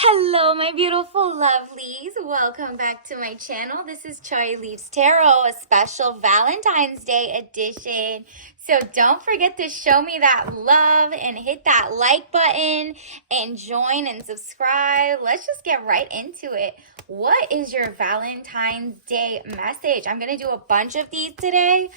Hello, my beautiful lovelies. Welcome back to my channel. This is Choi Leaves Tarot, a special Valentine's Day edition. So don't forget to show me that love and hit that like button and join and subscribe. Let's just get right into it. What is your Valentine's Day message? I'm going to do a bunch of these today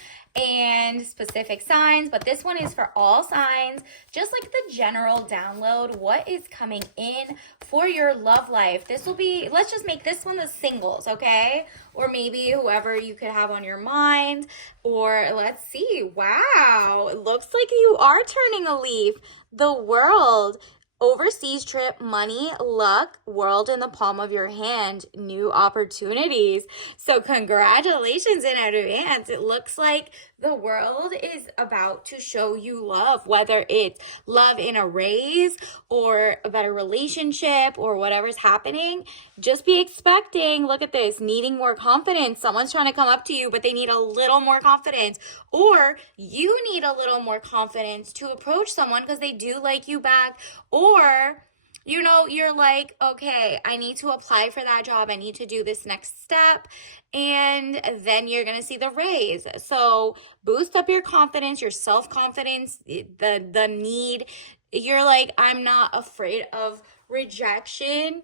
and specific signs, but this one is for all signs, just like the general download. What is coming in for your love life? This will be, let's just make this one the singles, okay? Or maybe whoever you could have on your mind. Or let's see. Wow, it looks like you are turning a leaf. The World. Overseas trip, money, luck, world in the palm of your hand, new opportunities. So congratulations in advance. It looks like the world is about to show you love, whether it's love in a raise or a better relationship or whatever's happening. Just be expecting, look at this, needing more confidence. Someone's trying to come up to you, but they need a little more confidence. Or you need a little more confidence to approach someone because they do like you back. Or, you know, you're like, okay, I need to apply for that job. I need to do this next step. And then you're going to see the raise. So boost up your confidence, your self-confidence, the need. You're like, I'm not afraid of rejection,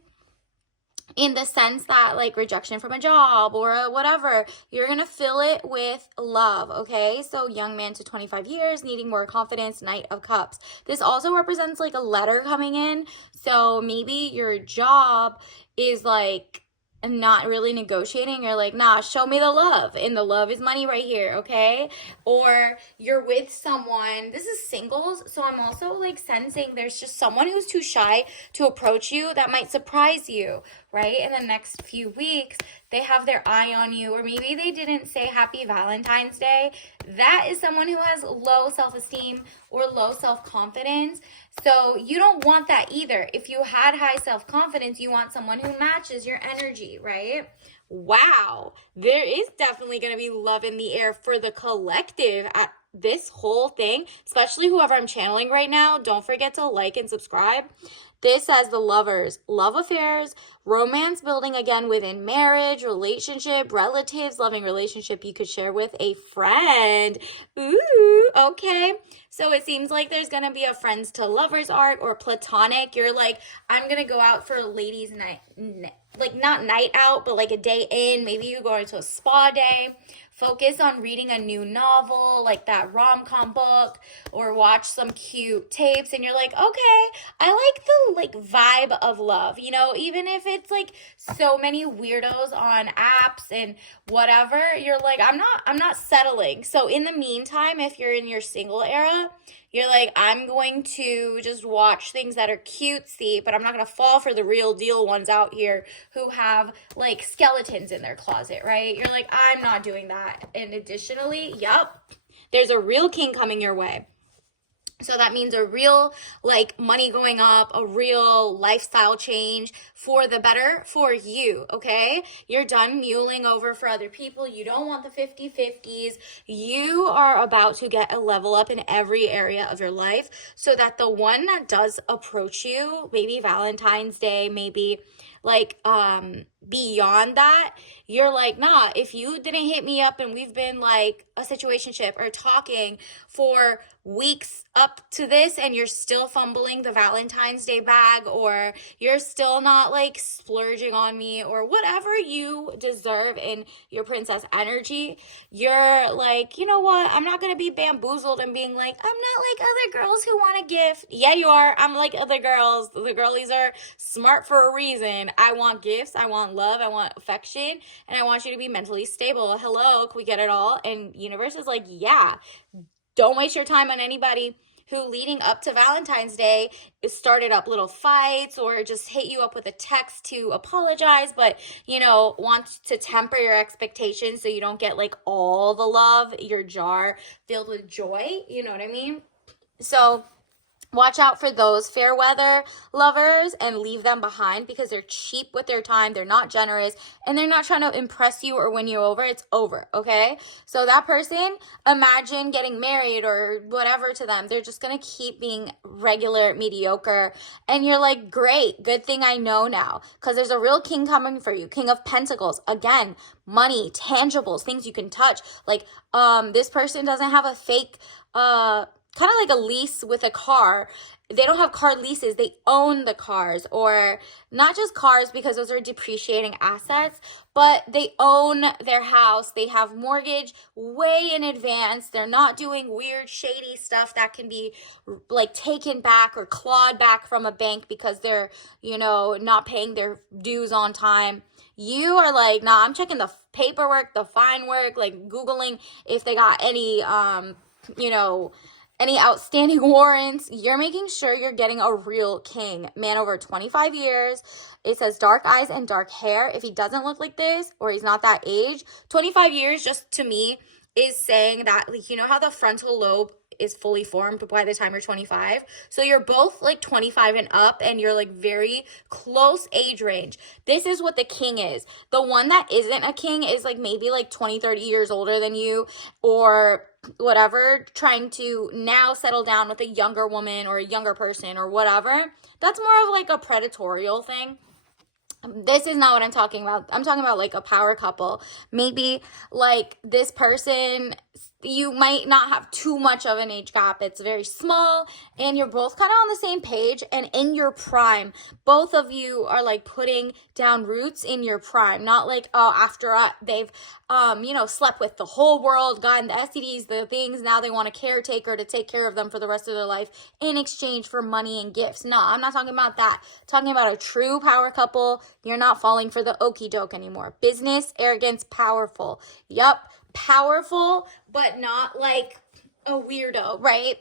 in the sense that like rejection from a job or whatever, you're gonna fill it with love. Okay, so young man to 25 years, needing more confidence, Knight of Cups. This also represents like a letter coming in. So maybe your job is like not really negotiating. You're like, nah, show me the love, and the love is money right here. Okay, or you're with someone, this is singles, so I'm also like sensing there's just someone who's too shy to approach you that might surprise you, right? In the next few weeks, they have their eye on you, or maybe they didn't say happy Valentine's Day. That is someone who has low self-esteem or low self-confidence. So you don't want that either. If you had high self-confidence, you want someone who matches your energy, right? Wow, there is definitely going to be love in the air for the collective at this whole thing, especially whoever I'm channeling right now. Don't forget to like and subscribe. This says the Lovers, love affairs, romance building again within marriage, relationship, relatives, loving relationship you could share with a friend. Ooh, okay. So it seems like there's going to be a friends to lovers arc or platonic. You're like, I'm going to go out for a ladies' night, like not night out, but like a day in. Maybe you go into a spa day. Focus on reading a new novel, like that rom-com book, or watch some cute tapes, and you're like, okay, I like the like vibe of love, you know, even if it's like so many weirdos on apps and whatever, you're like, I'm not settling. So in the meantime, if you're in your single era, you're like, I'm going to just watch things that are cutesy, but I'm not going to fall for the real deal ones out here who have like skeletons in their closet, right? You're like, I'm not doing that. And additionally, there's a real king coming your way. So that means a real like money going up, a real lifestyle change for the better for you, okay? You're done muling over for other people. You don't want the 50-50s. You are about to get a level up in every area of your life so that the one that does approach you, maybe Valentine's Day, maybe like beyond that, you're like, nah, if you didn't hit me up and we've been like a situationship or talking for weeks up to this and you're still fumbling the Valentine's Day bag, or you're still not like splurging on me, or whatever you deserve in your princess energy, you're like, you know what, I'm not gonna be bamboozled and being like, I'm not like other girls who want a gift. Yeah, you are. I'm like other girls. The girlies are smart for a reason. I want gifts, I want love, I want affection, and I want you to be mentally stable. Hello, can we get it all? And universe is like, yeah, don't waste your time on anybody who leading up to Valentine's Day started up little fights or just hit you up with a text to apologize, but, you know, want to temper your expectations so you don't get like all the love, your jar filled with joy. You know what I mean? So Watch out for those fair weather lovers and leave them behind because they're cheap with their time. They're not generous and they're not trying to impress you or win you over. It's over, okay? So that person, imagine getting married or whatever to them. They're just going to keep being regular, mediocre. And you're like, great, good thing I know now because there's a real king coming for you. King of Pentacles. Again, money, tangibles, things you can touch. Like, this person doesn't have a fake, kind of like a lease with a car. They don't have car leases. They own the cars, or not just cars because those are depreciating assets, but they own their house. They have mortgage way in advance. They're not doing weird, shady stuff that can be like taken back or clawed back from a bank because they're, not paying their dues on time. You are like, nah, I'm checking the paperwork, the fine work, like Googling if they got any outstanding warrants. You're making sure you're getting a real king. Man over 25 years. It says dark eyes and dark hair. If he doesn't look like this or he's not that age, 25 years just to me is saying that, like, how the frontal lobe is fully formed by the time you're 25. So you're both like 25 and up and you're like very close age range. This is what the king is. The one that isn't a king is like maybe like 20, 30 years older than you or whatever, trying to now settle down with a younger woman or a younger person or whatever. That's more of like a predatorial thing. This is not what I'm talking about. I'm talking about like a power couple. Maybe like this person, you might not have too much of an age gap. It's very small and you're both kind of on the same page and in your prime. Both of you are like putting down roots in your prime, not like, after they've, slept with the whole world, gotten the STDs, the things, now they want a caretaker to take care of them for the rest of their life in exchange for money and gifts. No, I'm not talking about that. I'm talking about a true power couple. You're not falling for the okie doke anymore. Business, arrogance, powerful. Yup. Powerful, but not like a weirdo, right?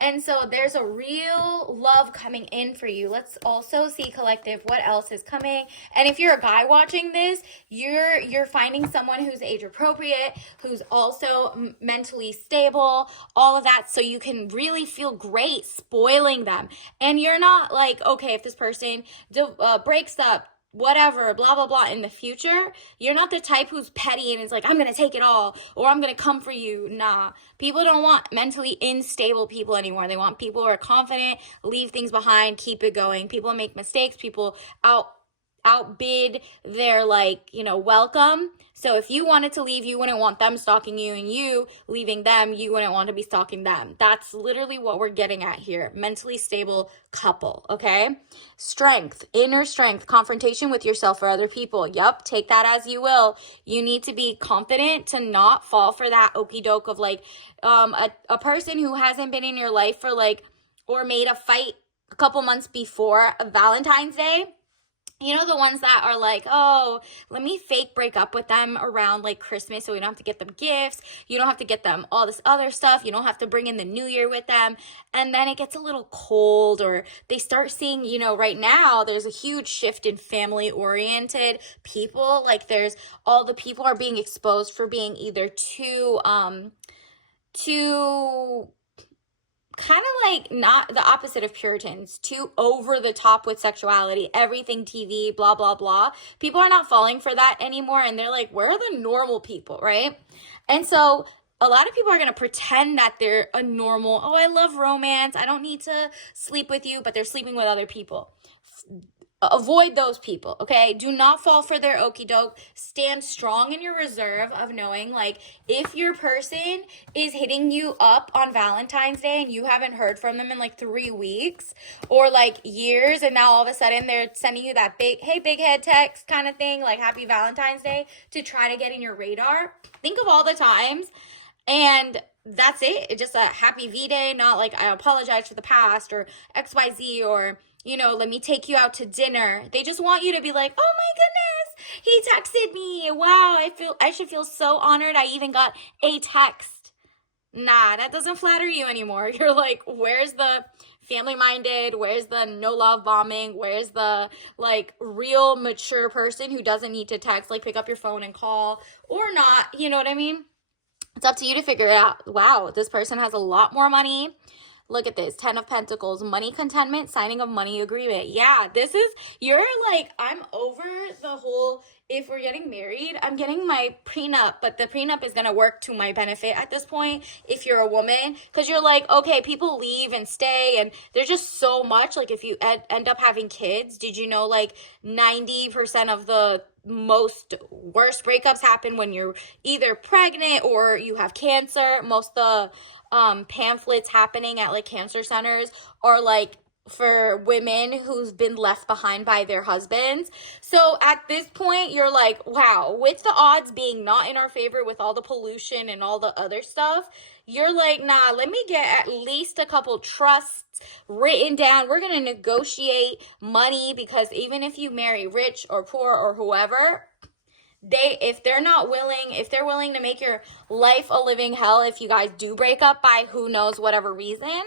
And so there's a real love coming in for you. Let's also see, collective, what else is coming. And if you're a guy watching this, you're finding someone who's age appropriate, who's also mentally stable, all of that, so you can really feel great spoiling them. And you're not like, okay, if this person breaks up, whatever, blah, blah, blah, in the future, you're not the type who's petty and is like, I'm going to take it all, or I'm going to come for you. Nah, people don't want mentally unstable people anymore. They want people who are confident, leave things behind, keep it going. People make mistakes. People outbid their welcome. So if you wanted to leave, you wouldn't want them stalking you, and you leaving them, you wouldn't want to be stalking them. That's literally what we're getting at here. Mentally stable couple, okay? Strength, inner strength, confrontation with yourself or other people. Yep, take that as you will. You need to be confident to not fall for that okie doke of like a person who hasn't been in your life for or made a fight a couple months before Valentine's Day. The ones that are like, oh, let me fake break up with them around like Christmas so we don't have to get them gifts. You don't have to get them all this other stuff. You don't have to bring in the new year with them. And then it gets a little cold, or they start seeing, right now there's a huge shift in family oriented people. Like there's all the people are being exposed for being either too kind of like not the opposite of Puritans, too over the top with sexuality, everything TV, blah, blah, blah. People are not falling for that anymore. And they're like, where are the normal people, right? And so a lot of people are going to pretend that they're a normal, oh, I love romance, I don't need to sleep with you, but they're sleeping with other people. Avoid those people, okay? Do not fall for their okie doke. Stand strong in your reserve of knowing, like, if your person is hitting you up on Valentine's Day and you haven't heard from them in like 3 weeks or like years, and now all of a sudden they're sending you that big, hey, big head text kind of thing, like happy Valentine's Day, to try to get in your radar. Think of all the times, and that's it. It's just a happy V-Day, not like I apologize for the past or XYZ or let me take you out to dinner. They just want you to be like, oh my goodness, he texted me. Wow, I should feel so honored I even got a text. Nah, that doesn't flatter you anymore. You're like, where's the family-minded? Where's the no love bombing? Where's the real mature person who doesn't need to text, pick up your phone and call or not? You know what I mean? It's up to you to figure it out. Wow, this person has a lot more money Look at this. 10 of Pentacles, money contentment, signing of money agreement. Yeah, this is, you're like, I'm over the whole, if we're getting married, I'm getting my prenup, but the prenup is going to work to my benefit at this point if you're a woman, because you're like, okay, people leave and stay, and there's just so much. Like, if you end up having kids, did you know, like, 90% of the most worst breakups happen when you're either pregnant or you have cancer. Most of the pamphlets happening at like cancer centers are like for women who've been left behind by their husbands. So at this point, you're like, wow, with the odds being not in our favor with all the pollution and all the other stuff, you're like, nah, let me get at least a couple trusts written down. We're going to negotiate money, because even if you marry rich or poor or whoever, if they're willing to make your life a living hell, if you guys do break up by who knows whatever reason,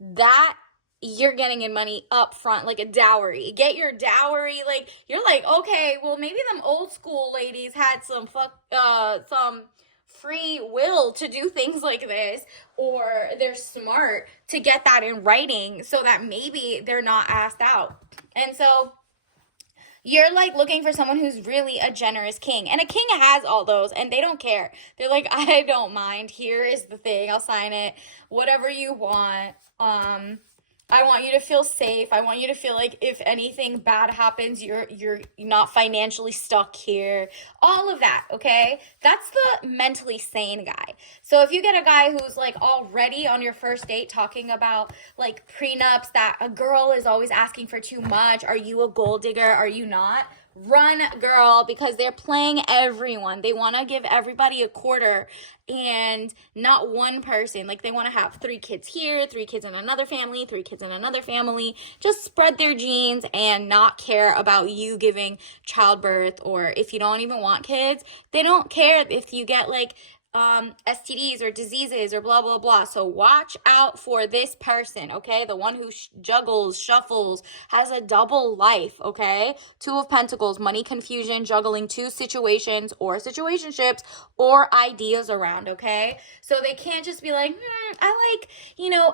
that you're getting in money up front, like a dowry. Get your dowry. Like, you're like, okay, well, maybe them old school ladies had some free will to do things like this, or they're smart to get that in writing so that maybe they're not asked out. And so you're like looking for someone who's really a generous king, and a king has all those, and they don't care. They're like, I don't mind. Here is the thing. I'll sign it. Whatever you want. I want you to feel safe. I want you to feel like if anything bad happens, you're not financially stuck here. All of that, okay? That's the mentally sane guy. So if you get a guy who's like already on your first date talking about like prenups, that a girl is always asking for too much, are you a gold digger, are you not? Run, girl, because they're playing everyone. They want to give everybody a quarter and not one person. Like, they want to have 3 kids here, 3 kids in another family, 3 kids in another family. Just spread their genes and not care about you giving childbirth, or if you don't even want kids. They don't care if you get like STDs or diseases or blah, blah, blah. So watch out for this person, okay? The one who juggles, shuffles, has a double life, okay? 2 of Pentacles, money confusion, juggling 2 situations or situationships or ideas around, okay? So they can't just be like, I like,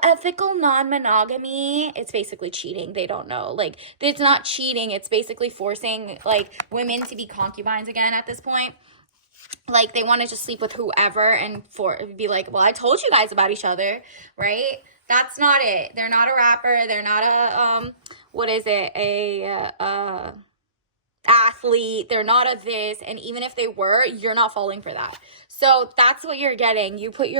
ethical non-monogamy. It's basically cheating. They don't know. Like, it's not cheating. It's basically forcing, like, women to be concubines again at this point. Like, they want to just sleep with whoever and be like, well, I told you guys about each other, right? That's not it. They're not a rapper. They're not a, athlete. They're not a this. And even if they were, you're not falling for that. So that's what you're getting. You put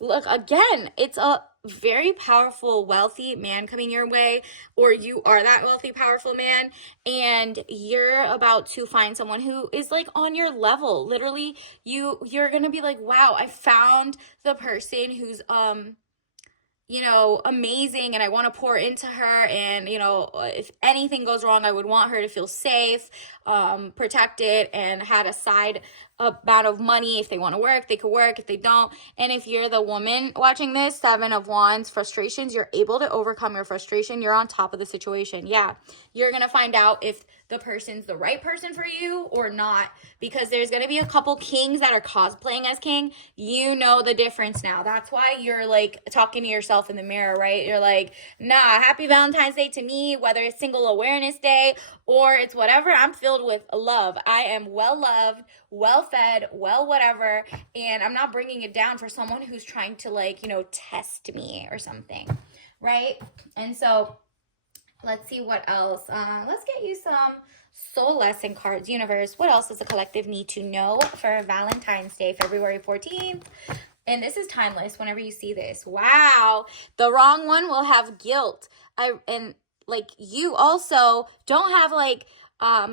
look, again, it's a very powerful, wealthy man coming your way, or you are that wealthy, powerful man, and you're about to find someone who is like on your level. Literally, you're gonna be like, wow, I found the person who's amazing, and I want to pour into her, and if anything goes wrong, I would want her to feel safe, protected, and had a side amount of money. If they want to work, they could work. If they don't, and if you're the woman watching this, 7 of Wands, frustrations, you're able to overcome your frustration. You're on top of the situation. Yeah, you're gonna find out if the person's the right person for you or not, because there's gonna be a couple kings that are cosplaying as king. You know the difference now. That's why you're like talking to yourself in the mirror, right? You're like, nah, happy Valentine's Day to me, whether it's Single Awareness Day or it's whatever. I'm filled with love. I am well loved, well fed, well whatever, and I'm not bringing it down for someone who's trying to test me or something, right? And so let's see what else. Let's get you some soul lesson cards. Universe, what else does the collective need to know for Valentine's Day, February 14th? And this is timeless whenever you see this. Wow. The wrong one will have guilt. You also don't have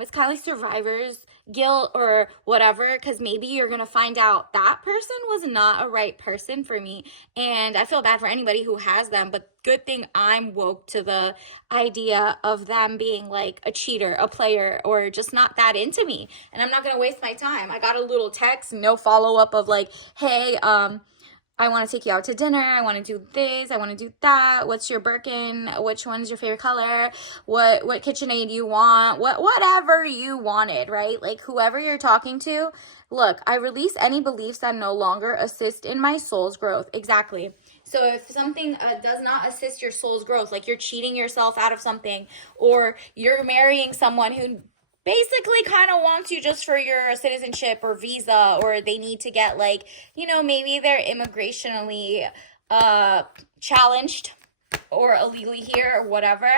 it's kind of like survivor's guilt or whatever, because maybe you're going to find out that person was not a right person for me. And I feel bad for anybody who has them, but good thing I'm woke to the idea of them being like a cheater, a player, or just not that into me. And I'm not going to waste my time. I got a little text, no follow-up of like, hey, I want to take you out to dinner. I want to do this. I want to do that. What's your Birkin? Which one's your favorite color? What KitchenAid you want? Whatever you wanted, right? Like, whoever you're talking to, look, I release any beliefs that no longer assist in my soul's growth. Exactly. So if something does not assist your soul's growth, like you're cheating yourself out of something, or you're marrying someone who basically kind of wants you just for your citizenship or visa, or they need to get like, maybe they're immigrationally challenged or illegally here or whatever,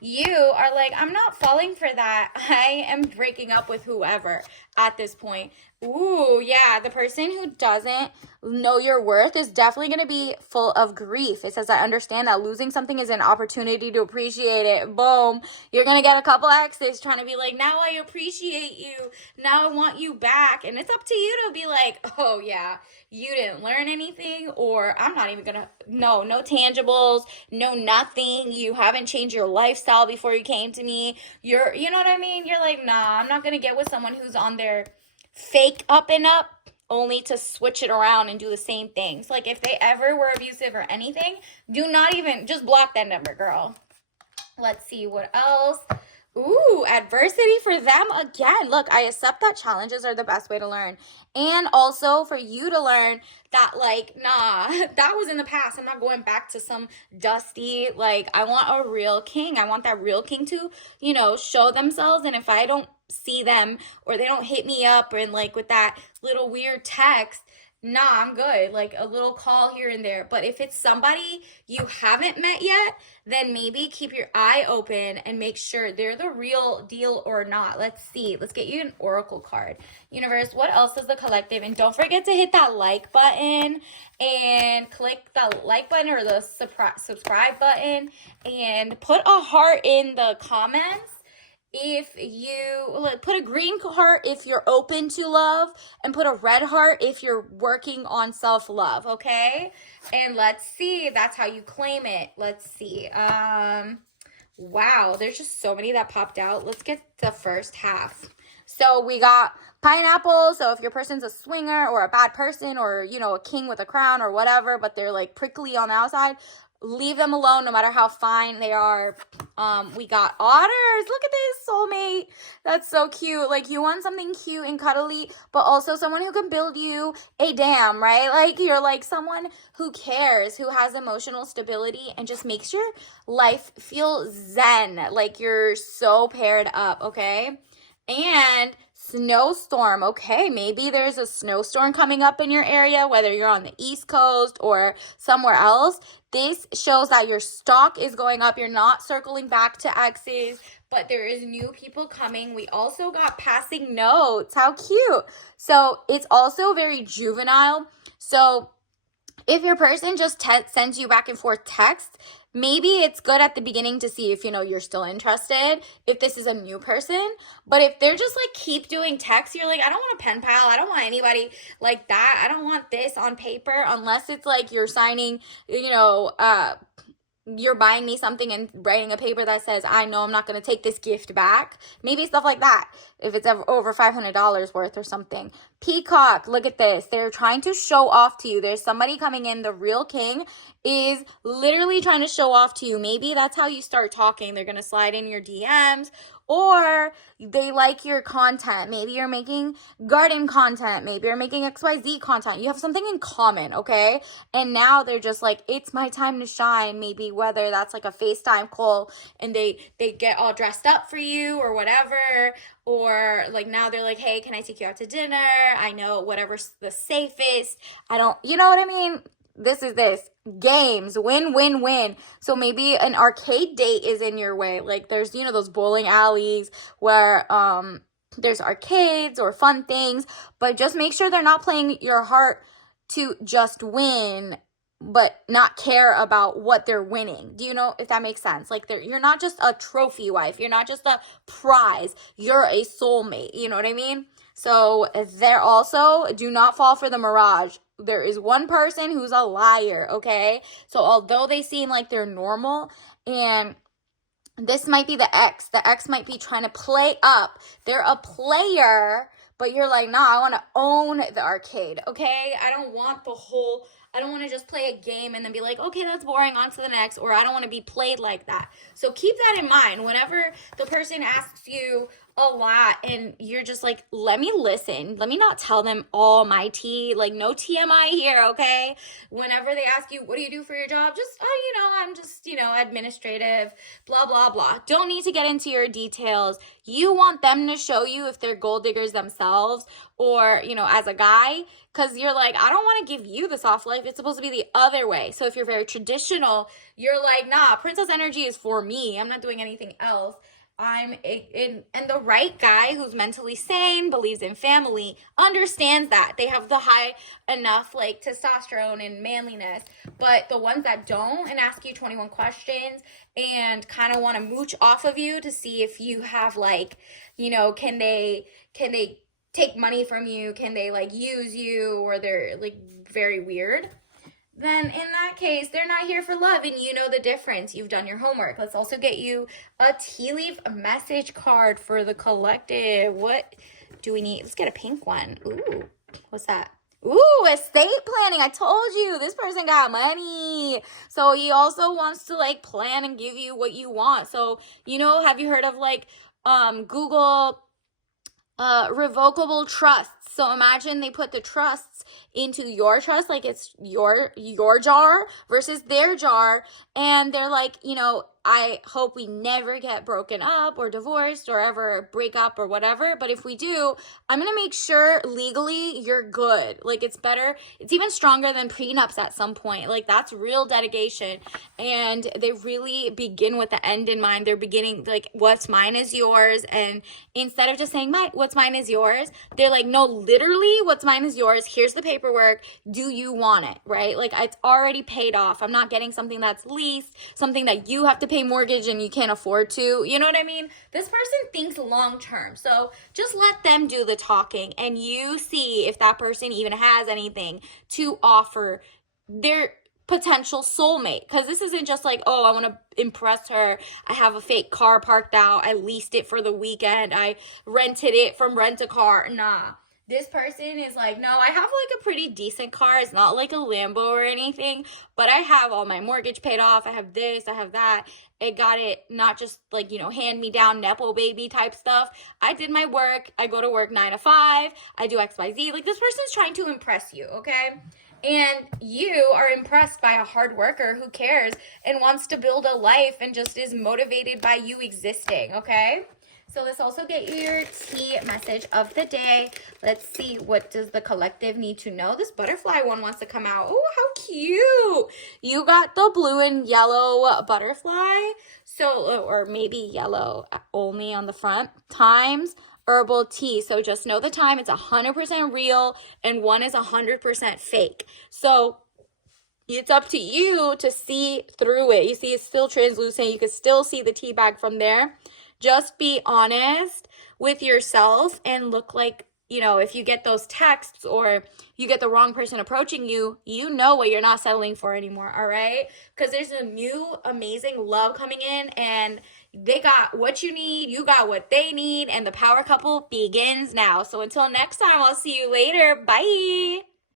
you are like, I'm not falling for that. I am breaking up with whoever at this point. Ooh, yeah, the person who doesn't know your worth is definitely going to be full of grief. It says, I understand that losing something is an opportunity to appreciate it. Boom. You're going to get a couple exes trying to be like, now I appreciate you. Now I want you back. And it's up to you to be like, oh, yeah, you didn't learn anything, or I'm not even going to, no tangibles, no nothing. You haven't changed your lifestyle before you came to me. You know what I mean? You're like, nah, I'm not going to get with someone who's on their fake up and up only to switch it around and do the same things. Like if they ever were abusive or anything, do not even, just block that number, girl. Let's see what else. Ooh, adversity for them again. Look, I accept that challenges are the best way to learn. And also for you to learn that, like, nah, that was in the past. I'm not going back to some dusty, like, I want a real king. I want that real king to, show themselves. And if I don't see them or they don't hit me up and like with that little weird text, nah, I'm good. Like a little call here and there. But if it's somebody you haven't met yet, then maybe keep your eye open and make sure they're the real deal or not. Let's see. Let's get you an oracle card. Universe, what else is the collective? And don't forget to hit that like button and click the like button or the subscribe button and put a heart in the comments. If you put a green heart if you're open to love, and put a red heart if you're working on self-love, okay? And let's see, that's how you claim it. Let's see. Wow, there's just so many that popped out. Let's get the first half. So we got pineapple. So if your person's a swinger or a bad person, or a king with a crown or whatever, but they're like prickly on the outside, leave them alone no matter how fine they are. We got otters. Look at this, soulmate. That's so cute. Like, you want something cute and cuddly, but also someone who can build you a dam, right? Like, you're like someone who cares, who has emotional stability, and just makes your life feel zen. Like, you're so paired up, okay? And snowstorm. Okay, maybe there's a snowstorm coming up in your area, whether you're on the East Coast or somewhere else. This shows that your stock is going up. You're not circling back to exes, but there is new people coming. We also got passing notes. How cute. So it's also very juvenile. So if your person just sends you back and forth text, maybe it's good at the beginning to see if, you're still interested, if this is a new person. But if they're just like keep doing text, you're like, I don't want a pen pal. I don't want anybody like that. I don't want this on paper, unless it's like you're signing, you're buying me something and writing a paper that says, I know I'm not going to take this gift back. Maybe stuff like that, if it's over $500 worth or something. Peacock, look at this. They're trying to show off to you. There's somebody coming in. The real king is literally trying to show off to you. Maybe that's how you start talking. They're going to slide in your DMs, or they like your content. Maybe you're making garden content. Maybe you're making XYZ content. You have something in common, okay? And now they're just like, it's my time to shine. Maybe whether that's like a FaceTime call and they get all dressed up for you or whatever. Or like now they're like, hey, can I take you out to dinner? I know whatever's the safest. You know what I mean? This is games, win, win, win. So maybe an arcade date is in your way. Like there's, those bowling alleys where there's arcades or fun things, but just make sure they're not playing your heart to just win, but not care about what they're winning. Do you know if that makes sense? Like you're not just a trophy wife. You're not just a prize. You're a soulmate. You know what I mean? So they're also, do not fall for the mirage. There is one person who's a liar, okay? So although they seem like they're normal, and this might be the ex might be trying to play up. They're a player, but you're like, nah, I want to own the arcade, okay? I don't want to just play a game and then be like, okay, that's boring, on to the next, or I don't want to be played like that. So keep that in mind. Whenever the person asks you, a lot and you're just like, let me listen. Let me not tell them all my tea. Like, no TMI here, okay? Whenever they ask you, what do you do for your job? Just, oh, I'm just, administrative, blah, blah, blah. Don't need to get into your details. You want them to show you if they're gold diggers themselves or, as a guy, because you're like, I don't want to give you the soft life. It's supposed to be the other way. So if you're very traditional, you're like, nah, princess energy is for me. I'm not doing anything else. And the right guy who's mentally sane, believes in family, understands that. They have the high enough like testosterone and manliness. But the ones that don't and ask you 21 questions and kind of want to mooch off of you to see if you have like, can they take money from you? Can they like use you, or they're like very weird? Then in that case, they're not here for love, and you know the difference. You've done your homework. Let's also get you a tea leaf message card for the collective. What do we need? Let's get a pink one. Ooh, what's that? Ooh, estate planning. I told you, this person got money. So he also wants to like plan and give you what you want. So, have you heard of like Google revocable trusts? So imagine they put the trusts into your trust, like it's your jar versus their jar, and they're like, I hope we never get broken up or divorced or ever break up or whatever, but if we do, I'm gonna make sure legally you're good. Like, it's better, it's even stronger than prenups at some point. Like, that's real dedication, and they really begin with the end in mind. They're beginning like, what's mine is yours, and instead of just saying what's mine is yours, they're like, no, literally what's mine is yours. Here's the paperwork. Do you want it? Right? Like, it's already paid off. I'm not getting something that's leased, something that you have to pay mortgage and you can't afford to. You know what I mean? This person thinks long term. So just let them do the talking, and you see if that person even has anything to offer their potential soulmate. Because this isn't just like, oh, I want to impress her. I have a fake car parked out. I leased it for the weekend. I rented it from Rent-A-Car. Nah. This person is like, no, I have like a pretty decent car. It's not like a Lambo or anything, but I have all my mortgage paid off. I have this, I have that. I got it, not just like, hand me down Nepo baby type stuff. I did my work. I go to work 9 to 5. I do XYZ. Like, this person's trying to impress you, okay? And you are impressed by a hard worker who cares and wants to build a life and just is motivated by you existing, okay? So let's also get you your tea message of the day. Let's see, what does the collective need to know? This butterfly one wants to come out. Oh, how cute. You got the blue and yellow butterfly. So, or maybe yellow only on the front. Times herbal tea. So just know the time. It's 100% real and one is 100% fake. So it's up to you to see through it. You see it's still translucent. You can still see the tea bag from there. Just be honest with yourself and look like, if you get those texts or you get the wrong person approaching you, you know what you're not settling for anymore, all right? Because there's a new amazing love coming in, and they got what you need, you got what they need, and the power couple begins now. So until next time, I'll see you later. Bye.